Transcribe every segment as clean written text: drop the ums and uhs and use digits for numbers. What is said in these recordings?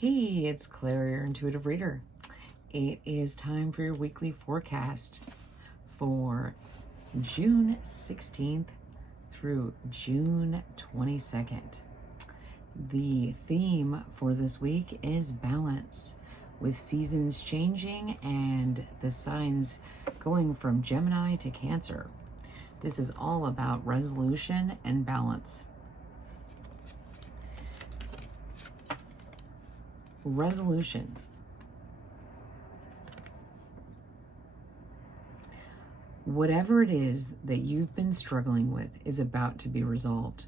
Hey, it's Claire, your intuitive reader. It is time for your weekly forecast for June 16th through June 22nd. The theme for this week is balance, with seasons changing and the signs going from Gemini to Cancer. This is all about resolution and balance. Resolution. Whatever it is that you've been struggling with is about to be resolved.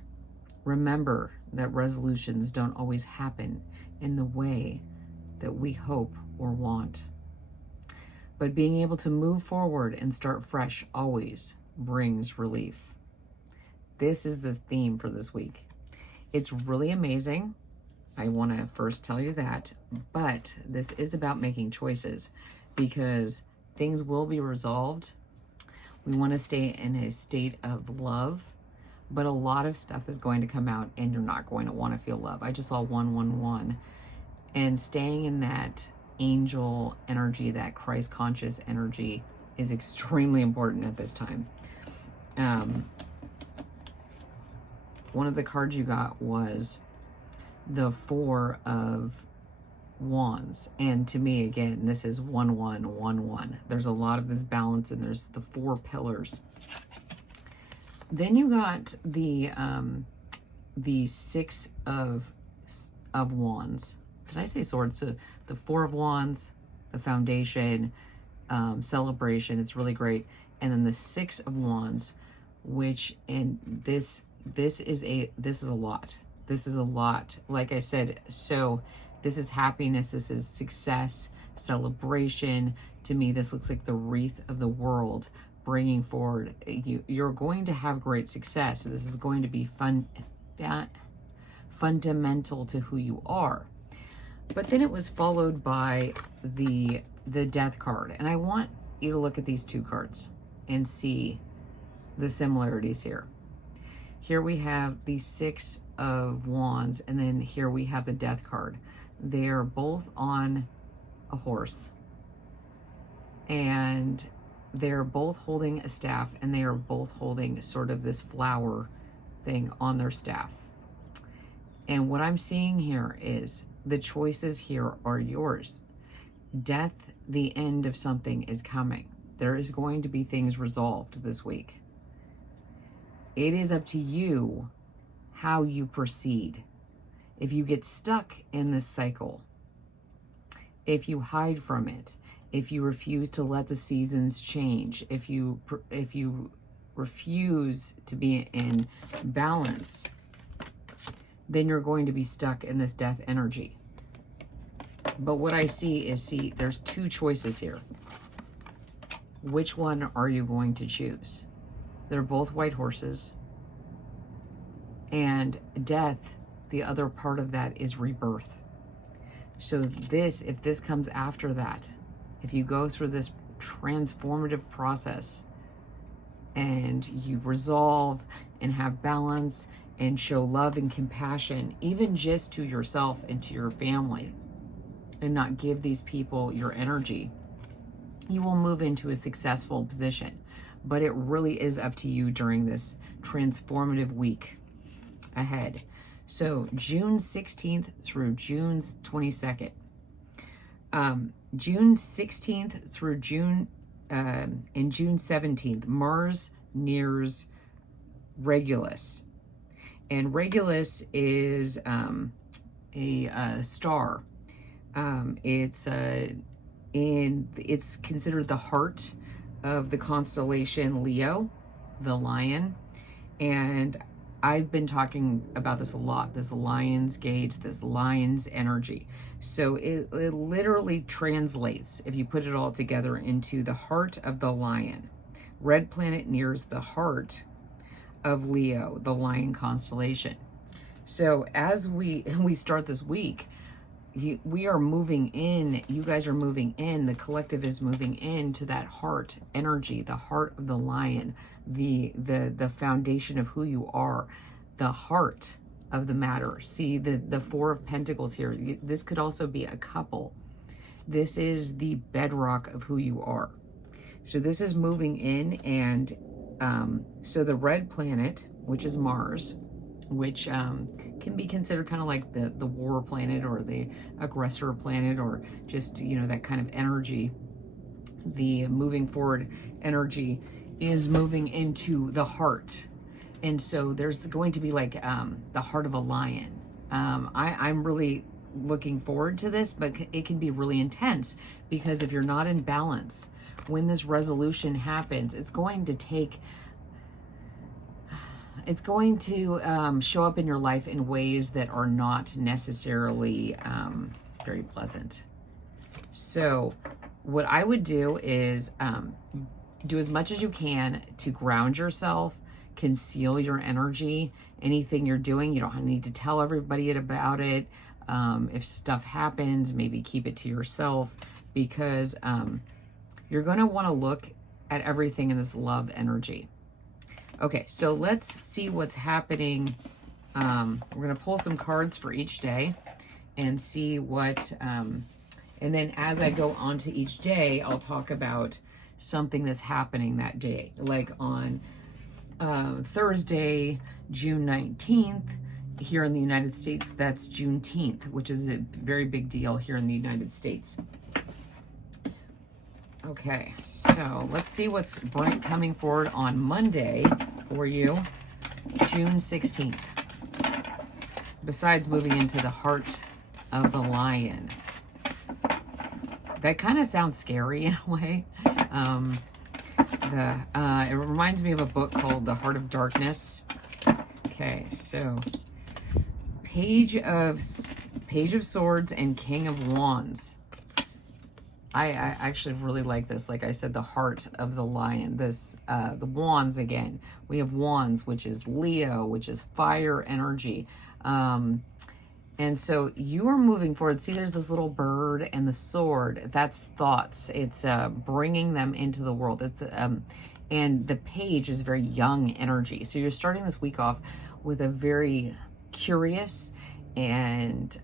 Remember that resolutions don't always happen in the way that we hope or want. But being able to move forward and start fresh always brings relief. This is the theme for this week. It's really amazing. I want to first tell you that, but this is about making choices because things will be resolved. We want to stay in a state of love, but a lot of stuff is going to come out and you're not going to want to feel love. I just saw 111, and staying in that angel energy, that Christ conscious energy, is extremely important at this time. One of the cards you got was the Four of Wands, and to me, again, this is 1111. There's a lot of this balance, and there's the four pillars. Then you got the Six of Wands. Did I say swords? So the Four of Wands, the foundation, celebration. It's really great. And then the Six of Wands, which, and this is a lot. This is a lot. Like I said, so this is happiness. This is success, celebration. To me, this looks like the wreath of the world bringing forward. You're going to have great success. This is going to be fundamental to who you are. But then it was followed by the Death card. And I want you to look at these two cards and see the similarities here. Here we have the Six of Wands, and then here we have the Death card. They're both on a horse, and they're both holding a staff, and they are both holding sort of this flower thing on their staff. And what I'm seeing here is the choices here are yours. Death, the end of something, is coming. There is going to be things resolved this week. It is up to you how you proceed. If you get stuck in this cycle, if you hide from it, if you refuse to let the seasons change, if you refuse to be in balance, then you're going to be stuck in this death energy. But what I see is, there's two choices here. Which one are you going to choose? They're both white horses. And death, the other part of that is rebirth. So this, if this comes after that, if you go through this transformative process and you resolve and have balance and show love and compassion, even just to yourself and to your family, and not give these people your energy, you will move into a successful position. But it really is up to you during this transformative week ahead. So June 16th through June 22nd. June 16th through June 17th, Mars nears Regulus. And Regulus is a star. It's considered the heart of the constellation Leo, the lion. And I've been talking about this a lot, this lion's gates, this lion's energy. So it literally translates, if you put it all together, into the heart of the lion. Red planet nears the heart of Leo, the lion constellation. So as we start this week, we are moving in, you guys are moving in, the collective is moving into that heart energy, the heart of the lion, the foundation of who you are, the heart of the matter. See the Four of Pentacles here. This could also be a couple. This is the bedrock of who you are. So this is moving in, and so the red planet, which is Mars, which can be considered kind of like the war planet or the aggressor planet, or just, you know, that kind of energy. The moving forward energy is moving into the heart. And so there's going to be like the heart of a lion. I'm really looking forward to this, but it can be really intense, because if you're not in balance, when this resolution happens, it's going to show up in your life in ways that are not necessarily very pleasant. So what I would do is do as much as you can to ground yourself, conceal your energy. Anything you're doing, you don't need to tell everybody about it. If stuff happens, maybe keep it to yourself, because you're going to want to look at everything in this love energy. Okay, so let's see what's happening. We're going to pull some cards for each day and see what, and then as I go on to each day, I'll talk about something that's happening that day. Like on Thursday, June 19th, here in the United States, that's Juneteenth, which is a very big deal here in the United States. Okay, so let's see what's coming forward on Monday for you, June 16th. Besides moving into the heart of the lion. That kind of sounds scary in a way. It reminds me of a book called The Heart of Darkness. Okay, so Page of Swords and King of Wands. I actually really like this. Like I said, the heart of the lion. This, the wands again. We have wands, which is Leo, which is fire energy. And so you are moving forward. See, there's this little bird and the sword. That's thoughts. It's bringing them into the world. It's and the page is very young energy. So you're starting this week off with a very curious and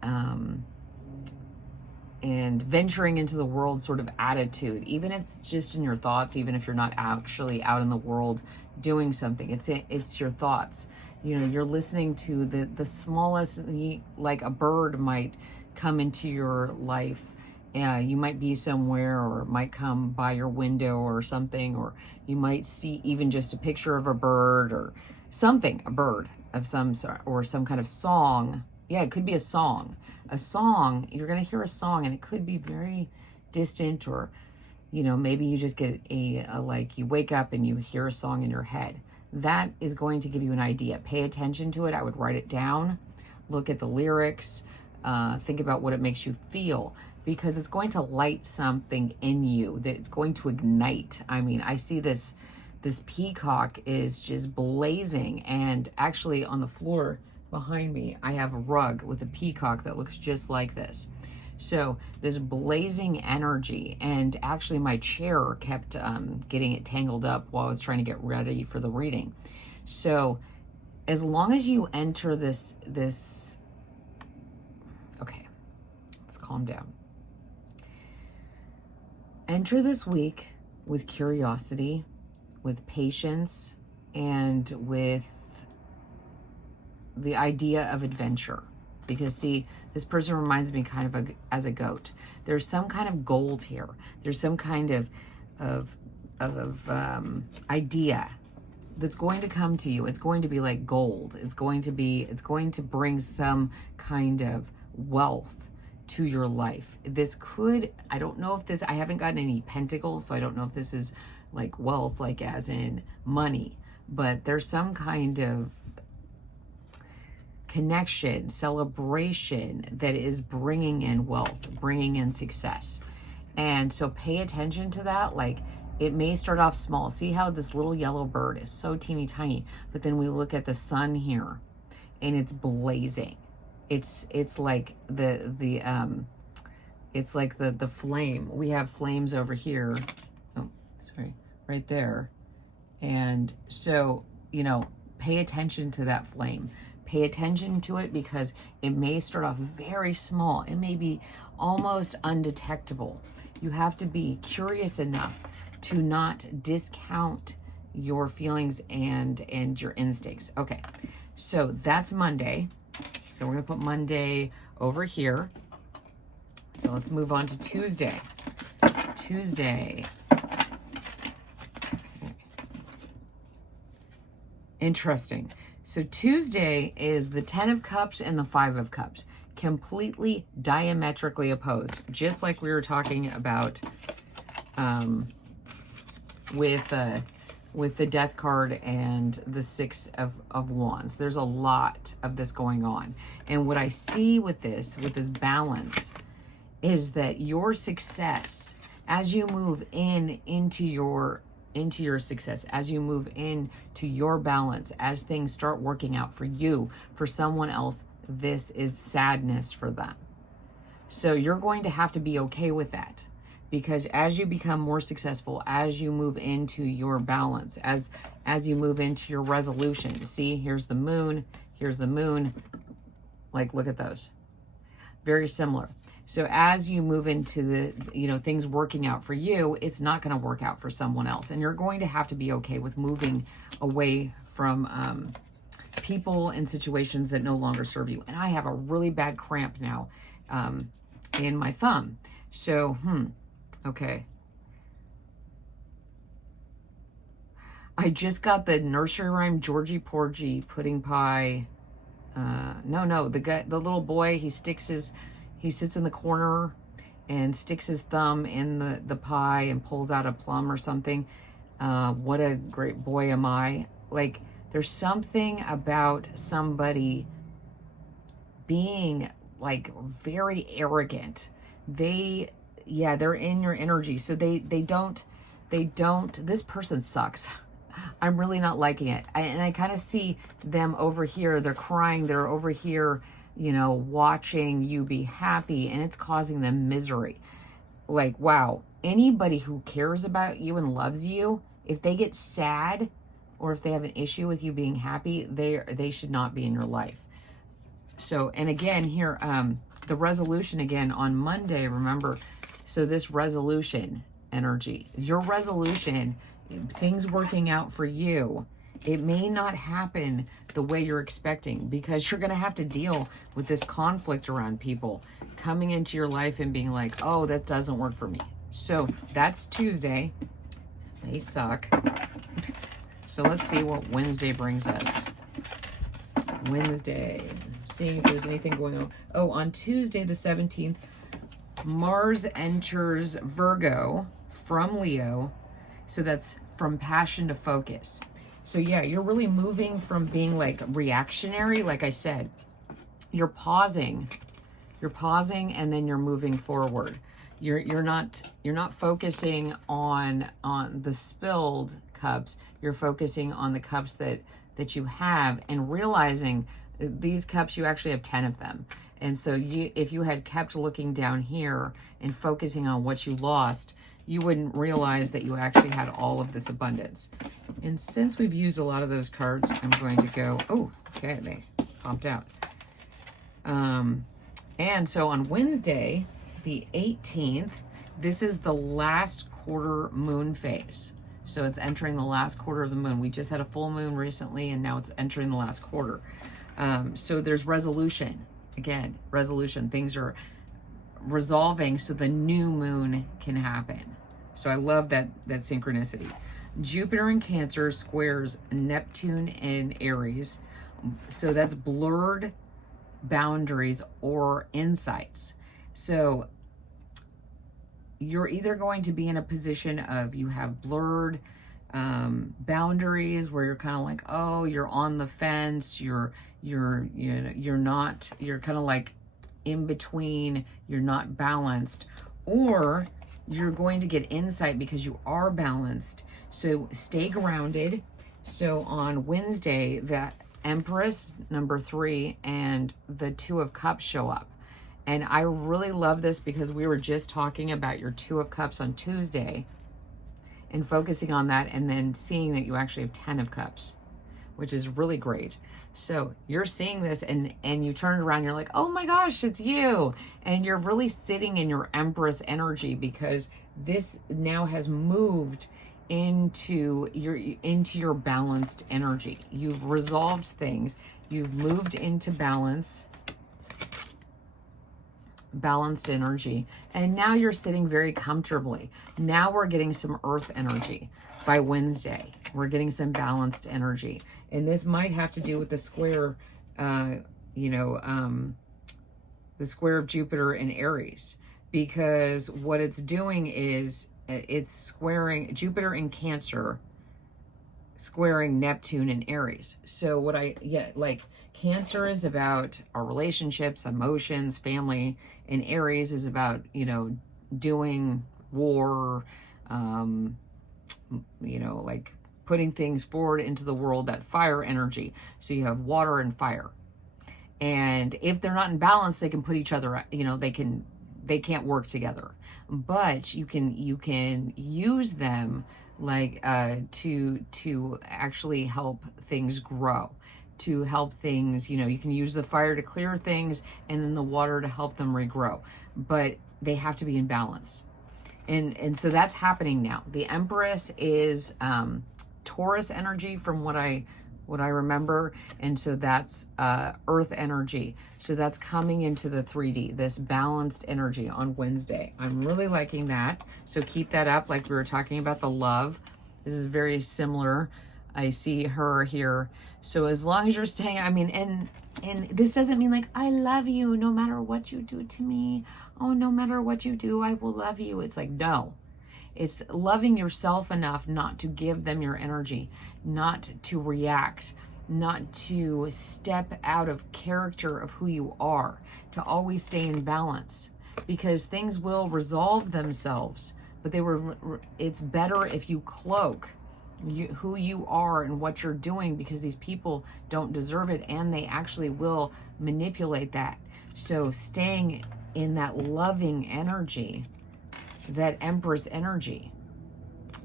venturing into the world sort of attitude, even if it's just in your thoughts, even if you're not actually out in the world doing something. It's your thoughts. You know, you're listening to the smallest, like a bird might come into your life. You might be somewhere, or it might come by your window or something, or you might see even just a picture of a bird or something, a bird of some sort, or some kind of song. Yeah, it could be a song. A song, you're going to hear a song, and it could be very distant, or, you know, maybe you just get like you wake up and you hear a song in your head. That is going to give you an idea. Pay attention to it. I would write it down, look at the lyrics, think about what it makes you feel, because it's going to light something in you, that it's going to ignite. I mean, I see this peacock is just blazing, and actually on the floor behind me, I have a rug with a peacock that looks just like this. So this blazing energy, and actually my chair kept getting it tangled up while I was trying to get ready for the reading. So as long as you enter this, okay, let's calm down. Enter this week with curiosity, with patience, and with the idea of adventure. Because see, this person reminds me kind of as a goat. There's some kind of gold here. There's some kind of idea that's going to come to you. It's going to be like gold. It's going to bring some kind of wealth to your life. This could, I don't know if this, I haven't gotten any pentacles, so I don't know if this is like wealth, like as in money, but there's some kind of connection, celebration that is bringing in wealth, bringing in success. And so pay attention to that. Like, it may start off small. See how this little yellow bird is so teeny tiny, but then we look at the sun here and it's blazing. It's like it's like the flame. We have flames over here. Oh, sorry, right there. And so, you know, pay attention to that flame. Pay attention to it because it may start off very small. It may be almost undetectable. You have to be curious enough to not discount your feelings and your instincts. Okay, so that's Monday. So we're going to put Monday over here. So let's move on to Tuesday. Tuesday. Interesting. So Tuesday is the 10 of Cups and the 5 of Cups. Completely diametrically opposed. Just like we were talking about with the Death card and the 6 of Wands. There's a lot of this going on. And what I see with this balance, is that your success, as you move into your success, as you move into your balance, as things start working out for you, for someone else, this is sadness for them. So you're going to have to be okay with that, because as you become more successful, as you move into your balance, as you move into your resolution, see, here's the moon, like, look at those, very similar. So as you move into the, things working out for you, it's not going to work out for someone else. And you're going to have to be okay with moving away from people and situations that no longer serve you. And I have a really bad cramp now in my thumb. So, okay. I just got the nursery rhyme, Georgie Porgy, pudding pie. No, the little boy, he sits in the corner and sticks his thumb in the pie and pulls out a plum or something. What a great boy am I. Like, there's something about somebody being like very arrogant. They're in your energy. So they don't, this person sucks. I'm really not liking it. And I kind of see them over here. They're crying. They're over here, watching you be happy, and it's causing them misery. Like, wow, anybody who cares about you and loves you, if they get sad or if they have an issue with you being happy, they should not be in your life. So, and again here, the resolution again on Monday, remember, so this resolution energy, your resolution, things working out for you, it may not happen the way you're expecting, because you're going to have to deal with this conflict around people coming into your life and being like, oh, that doesn't work for me. So that's Tuesday. They suck. So let's see what Wednesday brings us. Wednesday. Seeing if there's anything going on. Oh, on Tuesday the 17th, Mars enters Virgo from Leo. So that's from passion to focus. So yeah, you're really moving from being like reactionary. Like I said, you're pausing, and then you're moving forward. You're not focusing on the spilled cups. You're focusing on the cups that you have, and realizing these cups, you actually have 10 of them. And so if you had kept looking down here and focusing on what you lost, you wouldn't realize that you actually had all of this abundance. And since we've used a lot of those cards, I'm going to go, oh, okay, they popped out. And so on Wednesday, the 18th, this is the last quarter moon phase. So it's entering the last quarter of the moon. We just had a full moon recently, and now it's entering the last quarter. So there's resolution. Again, resolution. Things are resolving so the new moon can happen. So I love that synchronicity. Jupiter in Cancer squares Neptune in Aries. So that's blurred boundaries or insights. So you're either going to be in a position of you have blurred boundaries where you're kind of like, oh, you're on the fence, you're kind of like in between, you're not balanced, or you're going to get insight because you are balanced. So stay grounded. So on Wednesday, the Empress number 3 and the 2 of Cups show up. And I really love this because we were just talking about your 2 of Cups on Tuesday and focusing on that, and then seeing that you actually have 10 of Cups. which is really great. So you're seeing this and you turn around, you're like, oh my gosh, it's you. And you're really sitting in your Empress energy because this now has moved into your balanced energy. You've resolved things. You've moved into balanced energy. And now you're sitting very comfortably. Now we're getting some earth energy. By Wednesday, we're getting some balanced energy. And this might have to do with the square, the square of Jupiter in Aries, because what it's doing is it's squaring Jupiter in Cancer, squaring Neptune in Aries. So like Cancer is about our relationships, emotions, family, and Aries is about, doing war, like putting things forward into the world, that fire energy. So you have water and fire. And if they're not in balance, they can put each other, they can't work together. But you can use them like to actually help things grow, to help things, you can use the fire to clear things and then the water to help them regrow. But they have to be in balance. And so that's happening now. The Empress is Taurus energy from what I remember. And so that's earth energy. So that's coming into the 3D, this balanced energy on Wednesday. I'm really liking that. So keep that up. Like we were talking about the love. This is very similar. I see her here. So as long as you're staying, and this doesn't mean like, I love you no matter what you do to me. Oh, no matter what you do, I will love you. It's like, no. It's loving yourself enough not to give them your energy, not to react, not to step out of character of who you are, to always stay in balance, because things will resolve themselves. But it's better if you cloak who you are and what you're doing, because these people don't deserve it and they actually will manipulate that. So staying in that loving energy, that Empress energy,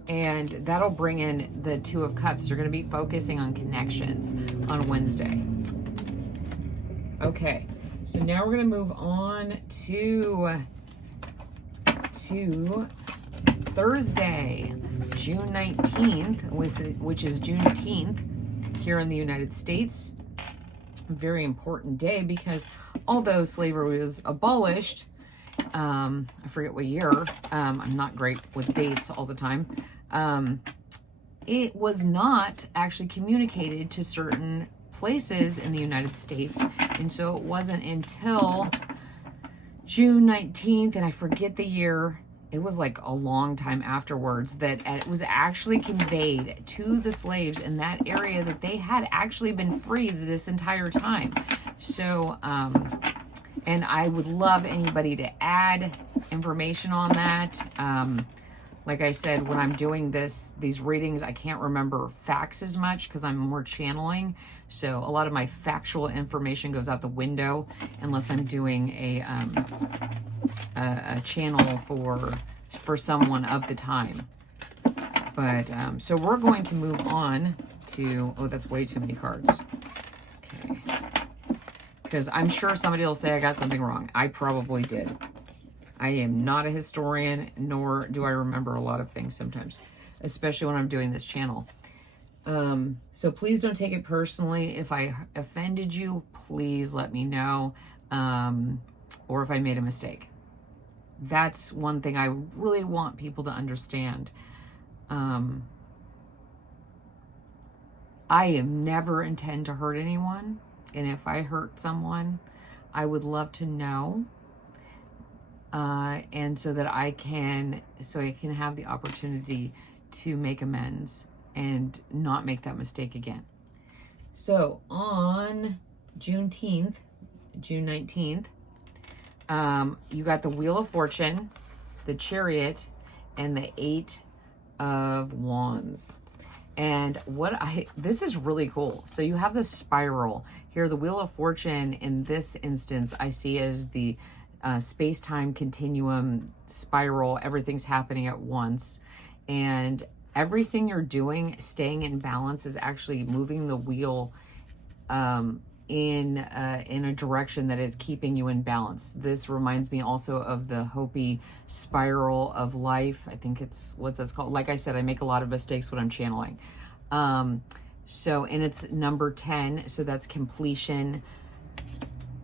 and that'll bring in the Two of Cups. You're going to be focusing on connections on Wednesday. Okay, so now we're going to move on to Thursday, June 19th, which is Juneteenth here in the United States. A very important day because although slavery was abolished, I forget what year, I'm not great with dates all the time, it was not actually communicated to certain places in the United States. And so it wasn't until June 19th, and I forget the year, it was like a long time afterwards, that it was actually conveyed to the slaves in that area that they had actually been free this entire time. So, and I would love anybody to add information on that. Like I said, when I'm doing these readings, I can't remember facts as much because I'm more channeling. So a lot of my factual information goes out the window unless I'm doing a channel for someone of the time. But so we're going to move on to, oh, that's way too many cards. Okay. Because I'm sure somebody will say I got something wrong. I probably did. I am not a historian, nor do I remember a lot of things sometimes, especially when I'm doing this channel. So please don't take it personally. If I offended you, please let me know. Or if I made a mistake. That's one thing I really want people to understand. I never intend to hurt anyone. And if I hurt someone, I would love to know. And so that I can have the opportunity to make amends and not make that mistake again. So on June 19th, you got the Wheel of Fortune, the Chariot, and the 8 of Wands. And this is really cool. So you have the spiral here. The Wheel of Fortune in this instance, I see as the space-time continuum spiral. Everything's happening at once. And everything you're doing, staying in balance, is actually moving the wheel in a direction that is keeping you in balance. This reminds me also of the Hopi spiral of life. I think it's, what's that's called? Like I said, I make a lot of mistakes when I'm channeling. So, and it's number 10, so that's completion.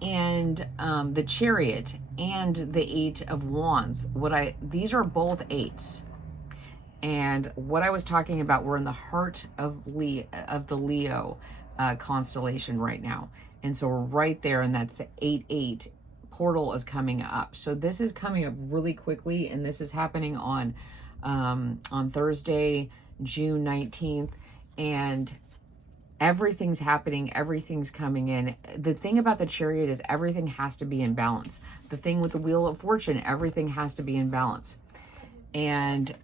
And the Chariot and the 8 of Wands. These are both 8s. And what I was talking about, we're in the heart of the Leo constellation right now. And so we're right there, and that's 8-8 portal is coming up. So this is coming up really quickly, and this is happening on Thursday, June 19th. And everything's happening, everything's coming in. The thing about the Chariot is everything has to be in balance. The thing with the Wheel of Fortune, everything has to be in balance. And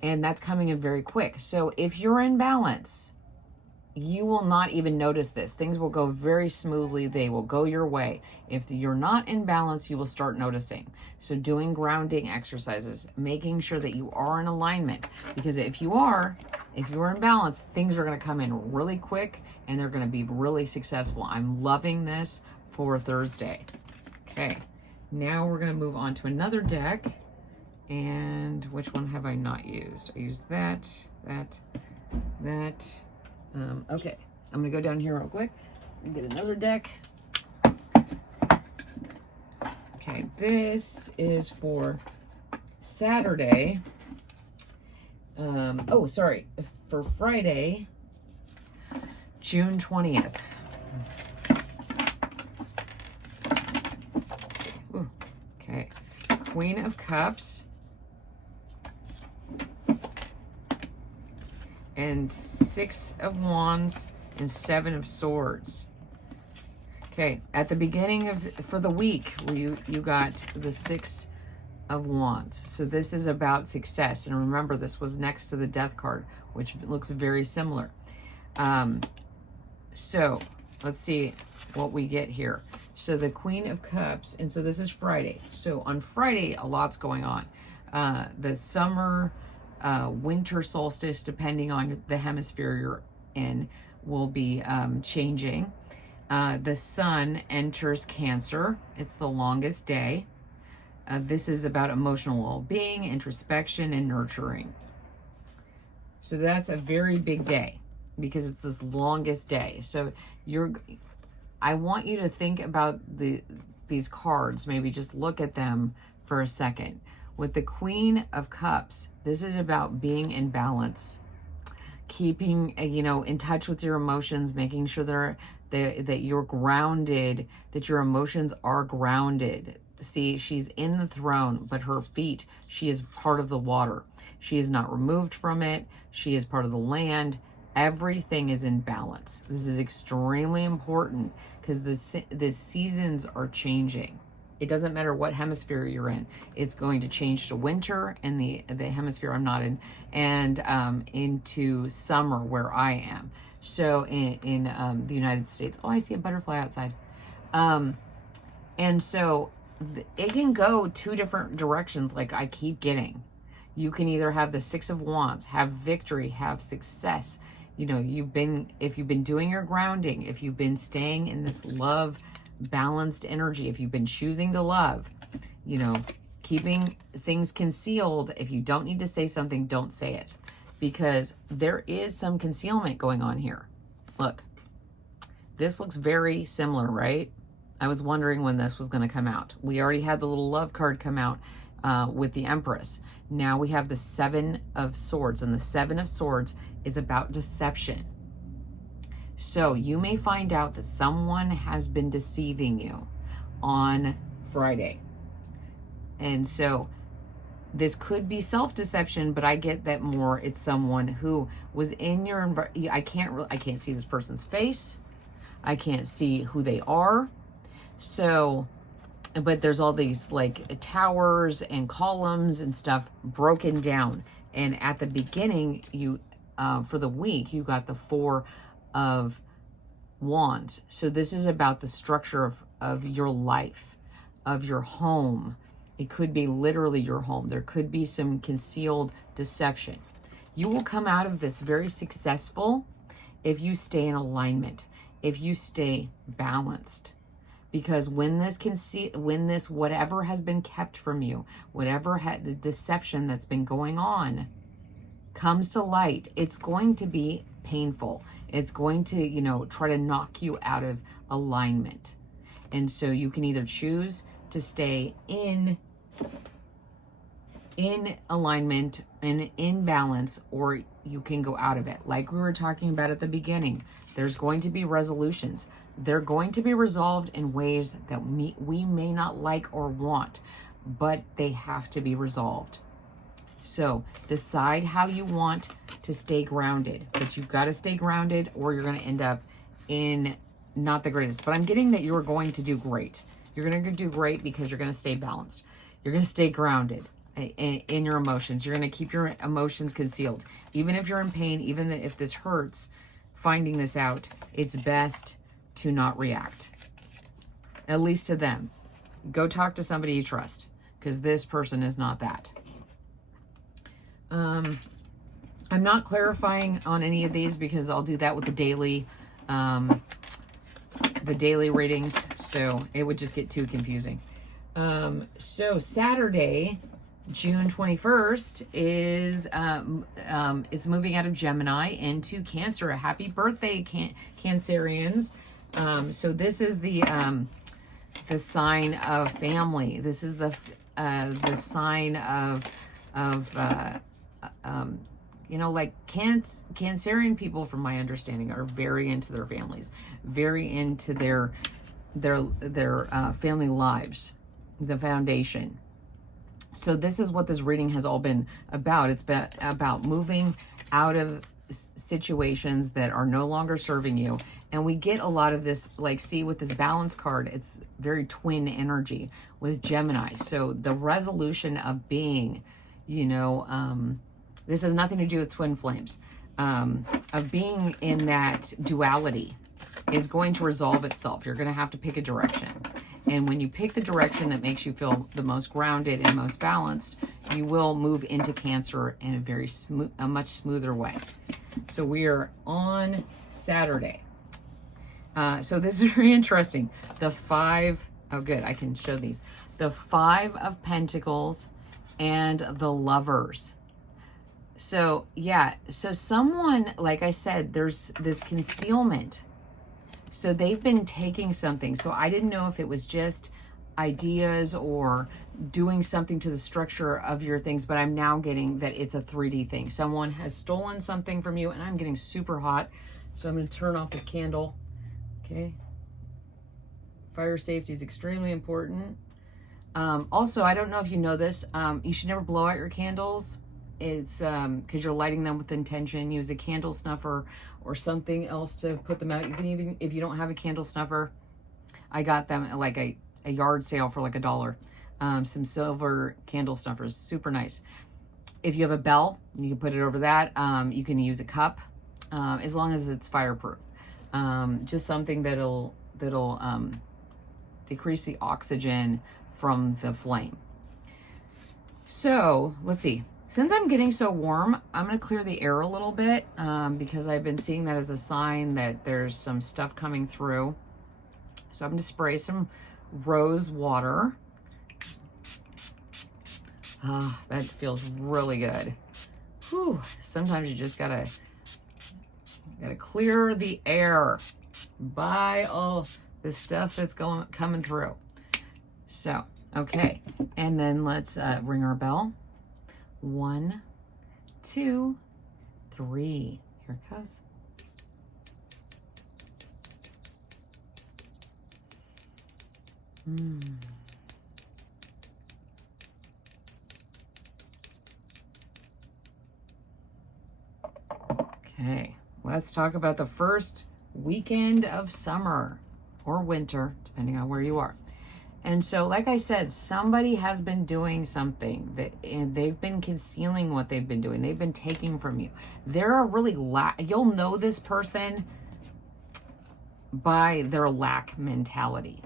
that's coming in very quick. So if you're in balance, you will not even notice this. Things will go very smoothly. They will go your way. If you're not in balance, you will start noticing. So doing grounding exercises, making sure that you are in alignment, because if you're in balance, things are going to come in really quick and they're going to be really successful. I'm loving this for Thursday. Okay, now we're going to move on to another deck. And which one have I not used? I used that. Okay, I'm going to go down here real quick and get another deck. Okay, this is for Saturday. For Friday, June 20th. Let's see. Ooh, okay, Queen of Cups and 6 of Wands and 7 of Swords. Okay, at the beginning for the week, you got the 6 of Wands. So this is about success. And remember, this was next to the Death card, which looks very similar. So let's see what we get here. So the Queen of Cups, and so this is Friday. So on Friday, a lot's going on. The summer, winter solstice, depending on the hemisphere you're in, will be changing. The sun enters Cancer. It's the longest day. This is about emotional well-being, introspection, and nurturing. So that's a very big day because it's this longest day. So I want you to think about these cards. Maybe just look at them for a second. With the Queen of Cups, this is about being in balance, keeping in touch with your emotions, making sure that you're grounded, that your emotions are grounded. See, she's in the throne, but her feet, she is part of the water. She is not removed from it. She is part of the land. Everything is in balance. This is extremely important because the seasons are changing. It doesn't matter what hemisphere you're in. It's going to change to winter in the hemisphere I'm not in, and into summer where I am. So in the United States. Oh, I see a butterfly outside. And so it can go 2 different directions, like I keep getting. You can either have the 6 of Wands, have victory, have success. If you've been doing your grounding, if you've been staying in this love balanced energy, if you've been choosing to love, keeping things concealed. If you don't need to say something, don't say it, because there is some concealment going on here. Look, this looks very similar, right? I was wondering when this was going to come out. We already had the little love card come out with the Empress. Now we have the 7 of Swords, and the 7 of Swords is about deception. So you may find out that someone has been deceiving you on Friday. And so this could be self-deception, but I get that more it's someone who was in your environment. I can't see this person's face. I can't see who they are. So, but there's all these like towers and columns and stuff broken down. And at the beginning, for the week, you got the 4 of Wands. So this is about the structure of your life, of your home. It could be literally your home. There could be some concealed deception. You will come out of this very successful if you stay in alignment, if you stay balanced. Because when this whatever has been kept from you, whatever the deception that's been going on comes to light, it's going to be painful. It's going to, try to knock you out of alignment. And so you can either choose to stay in alignment and in balance, or you can go out of it. Like we were talking about at the beginning, there's going to be resolutions. They're going to be resolved in ways that we may not like or want, but they have to be resolved. So decide how you want to stay grounded, but you've got to stay grounded or you're going to end up in not the greatest. But I'm getting that you're going to do great. You're going to do great because you're going to stay balanced. You're going to stay grounded in your emotions. You're going to keep your emotions concealed. Even if you're in pain, even if this hurts, finding this out, it's best to not react, at least to them. Go talk to somebody you trust, because this person is not that. I'm not clarifying on any of these because I'll do that with the daily readings, so it would just get too confusing. So Saturday, June 21st is it's moving out of Gemini into Cancer. Happy birthday, Cancerians. So this is the sign of family. This is the sign of like Cancerian people, from my understanding, are very into their families, very into their family lives, the foundation. So this is what this reading has all been about. It's been about moving out of situations that are no longer serving you. And we get a lot of this, like, see, with this balance card, it's very twin energy with Gemini. So the resolution of being, this has nothing to do with twin flames, of being in that duality is going to resolve itself. You're going to have to pick a direction. And when you pick the direction that makes you feel the most grounded and most balanced, you will move into Cancer in a much smoother way. So we are on Saturday. So this is very interesting. The good, I can show these. The 5 of Pentacles and the Lovers. So yeah, so someone, like I said, there's this concealment. So they've been taking something. So I didn't know if it was just ideas or doing something to the structure of your things, but I'm now getting that it's a 3D thing. Someone has stolen something from you, and I'm getting super hot. So I'm going to turn off this candle. Okay. Fire safety is extremely important. Also, I don't know if you know this, you should never blow out your candles. It's because you're lighting them with intention. Use a candle snuffer or something else to put them out. You can even, if you don't have a candle snuffer, I got them at like a yard sale for like $1. Some silver candle snuffers, super nice. If you have a bell, you can put it over that. You can use a cup, as long as it's fireproof. Just something that'll decrease the oxygen from the flame. So let's see. Since I'm getting so warm, I'm going to clear the air a little bit, because I've been seeing that as a sign that there's some stuff coming through. So I'm going to spray some rose water. That feels really good. Whew. Sometimes you just gotta clear the air by all the stuff that's coming through. So, okay. And then let's ring our bell. 1, 2, 3. Here it goes. Okay, let's talk about the first weekend of summer or winter, depending on where you are. And so, like I said, somebody has been doing something and they've been concealing what they've been doing. They've been taking from you. They're really you'll know this person by their lack mentality.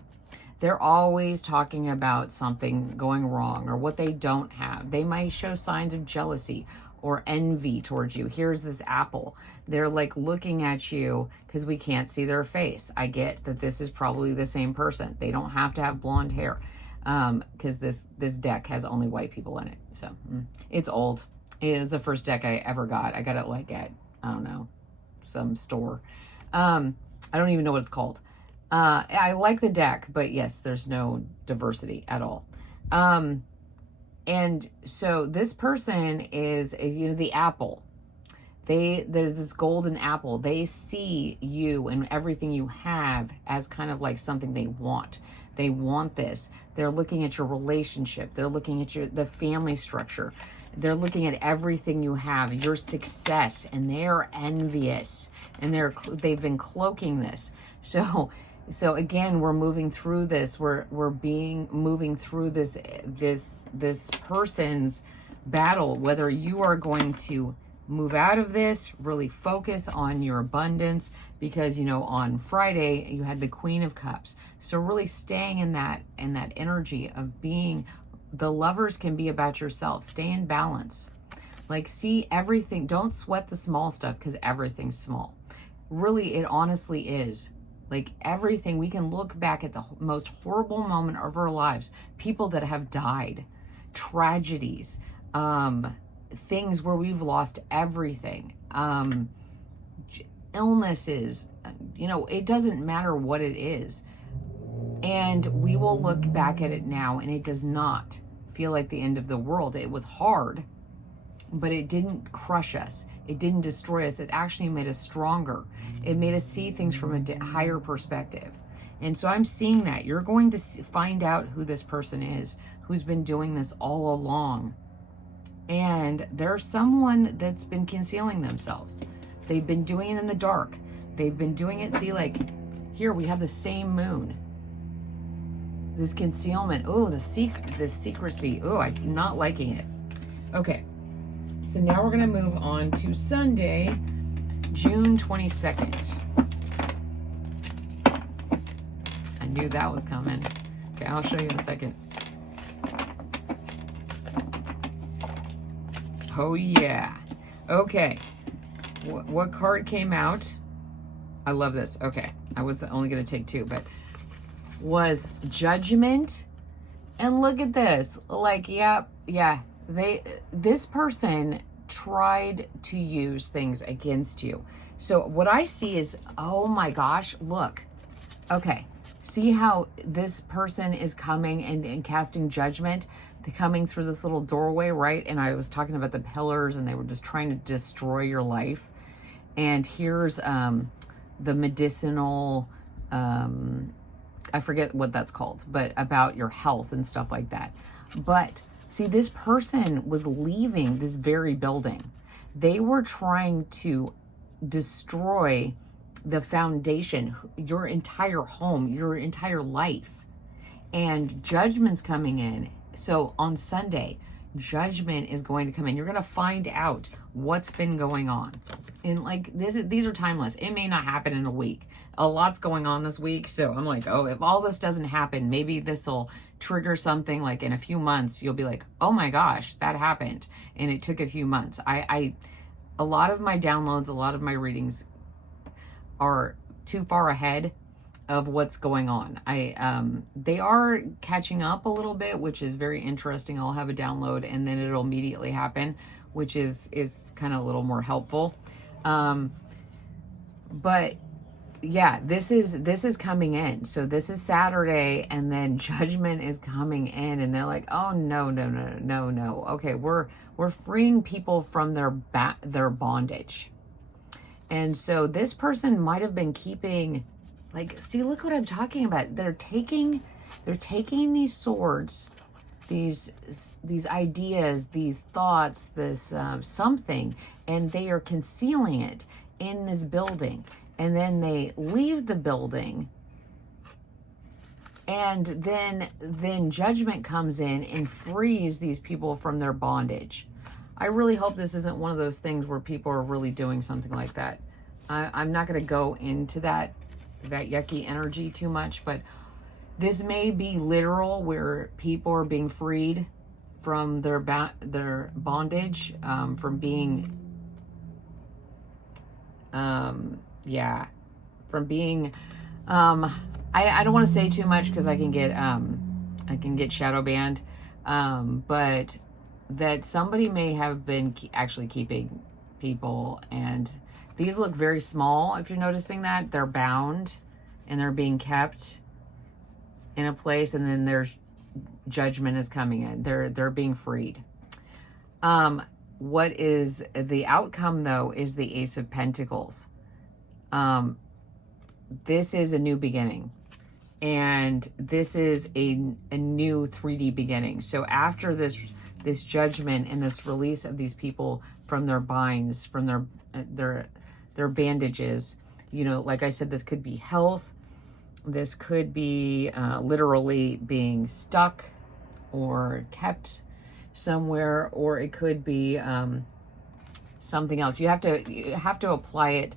They're always talking about something going wrong or what they don't have. They might show signs of jealousy or envy towards you. Here's this apple. They're like looking at you because we can't see their face. I get that this is probably the same person. They don't have to have blonde hair because this deck has only white people in it. So it's old. It is the first deck I ever got. I got it like at, I don't know, some store. I don't even know what it's called. I like the deck, but yes, there's no diversity at all. And so this person is, you know, the apple. There's this golden apple. They see you and everything you have as kind of like something they want. They want this. They're looking at your relationship. They're looking at the family structure. They're looking at everything you have, your success, and they're envious. And they've been cloaking this. So again, we're moving through this. We're moving through this person's battle, whether you are going to move out of this, really focus on your abundance, because, you know, on Friday you had the Queen of Cups. So really staying in that energy of being, the lovers can be about yourself. Stay in balance. Like, see everything. Don't sweat the small stuff because everything's small. Really, it honestly is. Like everything, we can look back at the most horrible moment of our lives, people that have died, tragedies, things where we've lost everything, illnesses, you know, it doesn't matter what it is. And we will look back at it now and it does not feel like the end of the world. It was hard, but it didn't crush us. It didn't destroy us. It actually made us stronger. It made us see things from a higher perspective. And so I'm seeing that. You're going to find out who this person is, who's been doing this all along. And there's someone that's been concealing themselves. They've been doing it in the dark. They've been doing it. See, like here we have the same moon. This concealment. Oh, this secrecy. Oh, I'm not liking it. Okay. So now we're going to move on to Sunday, June 22nd. I knew that was coming. Okay, I'll show you in a second. Oh, yeah. Okay. What card came out? I love this. Okay. I was only going to take two, but was Judgment. And look at this. Like, yeah. This person tried to use things against you. So what I see is, oh my gosh, look. Okay. See how this person is coming and casting judgment? They're coming through this little doorway, right? And I was talking about the pillars and they were just trying to destroy your life. And here's the medicinal, I forget what that's called, but about your health and stuff like that. But see, this person was leaving this very building. They were trying to destroy the foundation, your entire home, your entire life. And Judgment's coming in. So on Sunday, Judgment is going to come in. You're going to find out what's been going on. And like these are timeless. It may not happen in a week. A lot's going on this week. So I'm like, oh, if all this doesn't happen, maybe this will trigger something. Like in a few months, you'll be like, oh my gosh, that happened. And it took a few months. A lot of my downloads, a lot of my readings are too far ahead of what's going on. They are catching up a little bit, which is very interesting. I'll have a download and then it'll immediately happen, which is kind of a little more helpful. But yeah, this is coming in. So this is Saturday and then Judgment is coming in and they're like, oh no. Okay, we're freeing people from their bondage. And so this person might have been keeping, like, see, look what I'm talking about. They're taking these swords, these ideas, these thoughts, this something, and they are concealing it in this building. And then they leave the building, and then Judgment comes in and frees these people from their bondage. I really hope this isn't one of those things where people are really doing something like that. I'm not going to go into that yucky energy too much, but this may be literal where people are being freed from their bondage, from being, from being, I don't want to say too much because I can get shadow banned, but that somebody may have been actually keeping people, and these look very small. If you're noticing that, they're bound and they're being kept in a place, and then there's judgment is coming in. They're being freed. What is the outcome though is the Ace of Pentacles. This is a new beginning, and this is a new 3D beginning. So after this judgment and this release of these people from their binds, from their bandages, you know, like I said, this could be health, this could be literally being stuck or kept somewhere, or it could be something else. You have to apply it,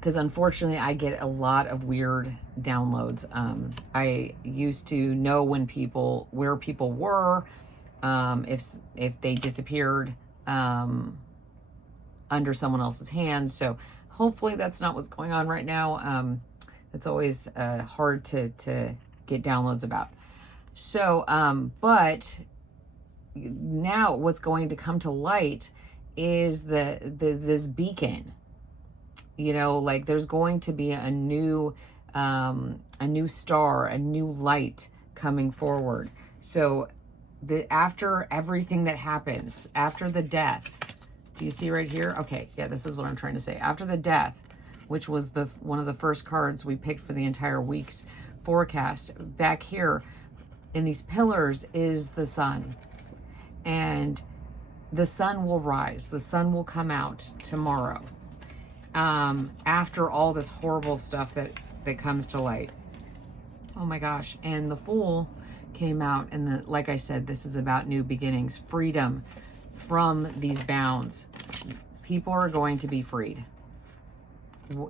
because unfortunately I get a lot of weird downloads. I used to know where people were, if they disappeared under someone else's hands. So hopefully that's not what's going on right now. It's always hard to get downloads about. So, but now what's going to come to light is this beacon. You know, like there's going to be a new star, a new light coming forward. So after everything that happens, after the death, do you see right here? Okay, yeah, this is what I'm trying to say. After the death, which was one of the first cards we picked for the entire week's forecast, back here in these pillars is the sun. And the sun will rise. The sun will come out tomorrow. After all this horrible stuff that comes to light. Oh my gosh. And the Fool came out, and like I said, this is about new beginnings, freedom from these bounds. People are going to be freed.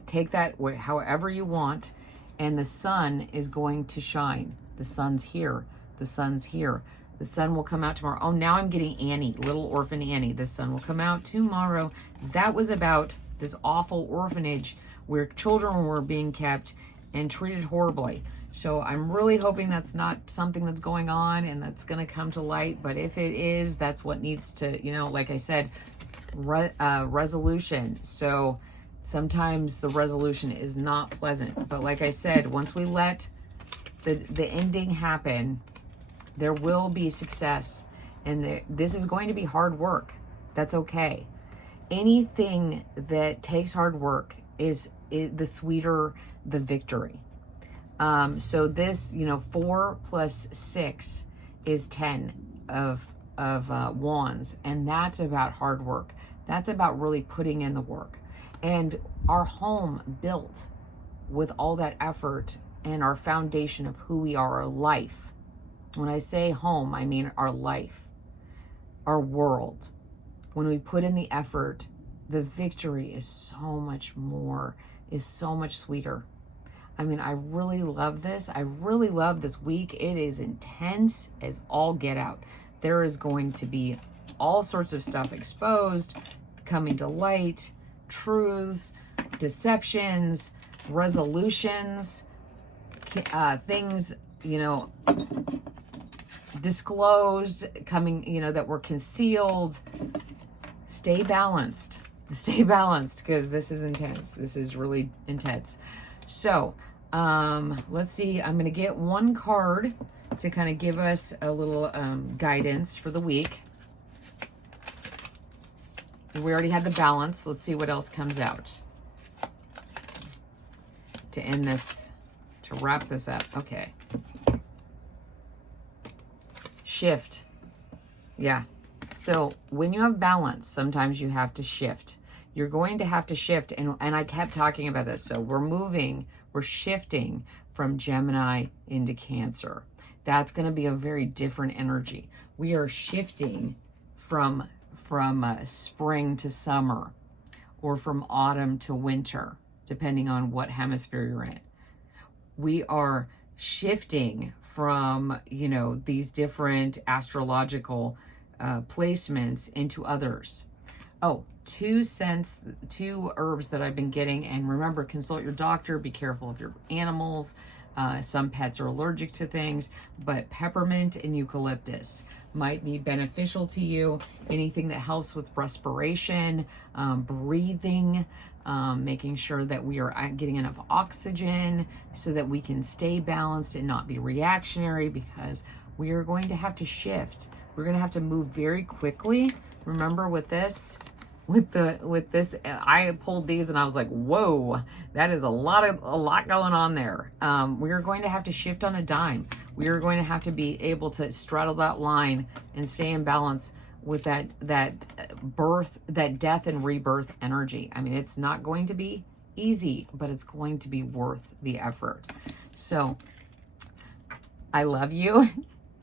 Take that however you want, and the sun is going to shine. The sun's here. The sun's here. The sun will come out tomorrow. Oh, now I'm getting Annie, little orphan Annie. The sun will come out tomorrow. That was about this awful orphanage where children were being kept and treated horribly. So I'm really hoping that's not something that's going on and that's going to come to light. But if it is, that's what needs to, you know, like I said, resolution. So sometimes the resolution is not pleasant. But like I said, once we let the ending happen, there will be success. And this is going to be hard work. That's okay. Anything that takes hard work is the sweeter the victory. So this, you know, 4 plus 6 is 10 of wands, and that's about hard work. That's about really putting in the work. And our home built with all that effort and our foundation of who we are, our life. When I say home, I mean our life, our world. When we put in the effort, the victory is so much more, is so much sweeter. I mean, I really love this. I really love this week. It is intense as all get out. There is going to be all sorts of stuff exposed, coming to light, truths, deceptions, resolutions, things, you know, disclosed, coming, you know, that were concealed. Stay balanced. Stay balanced, because this is intense. This is really intense. So, let's see. I'm going to get one card to kind of give us a little guidance for the week. We already had the balance. Let's see what else comes out to end this, to wrap this up. Okay. Shift. Yeah. So when you have balance, sometimes you have to shift. You're going to have to shift. And I kept talking about this. So we're shifting from Gemini into Cancer. That's going to be a very different energy. We are shifting from spring to summer, or from autumn to winter, depending on what hemisphere you're in. We are shifting from, you know, these different astrological placements into others. Oh, 2 herbs that I've been getting. And remember, consult your doctor. Be careful of your animals. Some pets are allergic to things, but peppermint and eucalyptus might be beneficial to you. Anything that helps with respiration, breathing, making sure that we are getting enough oxygen so that we can stay balanced and not be reactionary, because we are going to have to shift. We're going to have to move very quickly. Remember with this, I pulled these and I was like, whoa, that is a lot going on there. We are going to have to shift on a dime. We are going to have to be able to straddle that line and stay in balance with that death and rebirth energy. I mean, it's not going to be easy, but it's going to be worth the effort. So I love you.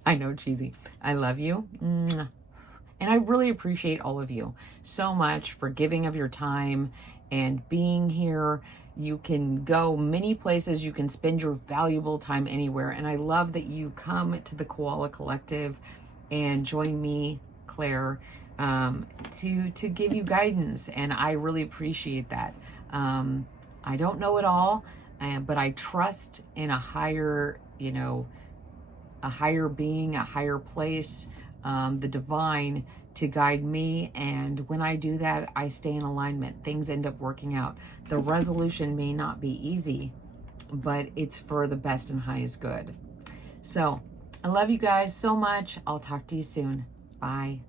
I know, cheesy. I love you. And I really appreciate all of you so much for giving of your time and being here. You can go many places. You can spend your valuable time anywhere. And I love that you come to the Koala Collective and join me, Claire, to give you guidance. And I really appreciate that. I don't know it all, but I trust in a higher, you know, a higher being, a higher place, the divine, to guide me. And when I do that, I stay in alignment. Things end up working out. The resolution may not be easy, but it's for the best and highest good. So I love you guys so much. I'll talk to you soon. Bye.